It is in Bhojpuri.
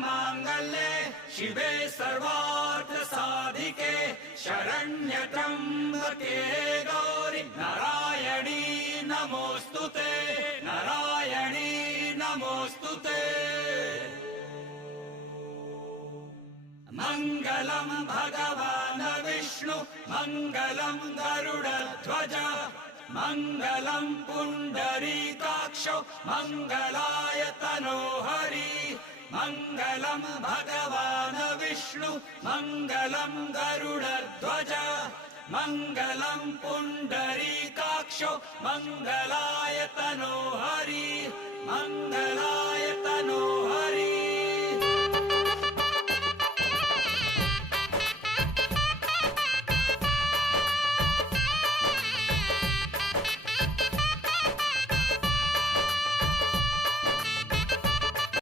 सर्वमङ्गलमाङ्गल्ये शिवे सर्वार्थसाधिके शरण्ये त्र्यम्बके गौरि नारायणी नमोऽस्तुते नारायणी नमोऽस्तुते। मङ्गलं भगवान् विष्णु मङ्गलं गरुडध्वज मङ्गलं पुण्डरीकाक्षो मङ्गलाय तनोहरि मङ्गलं भगवान् विष्णु मङ्गलं गरुडध्वज मङ्गलं पुण्डरीकाक्षो मङ्गलाय तनोहरि मङ्गलाय तनो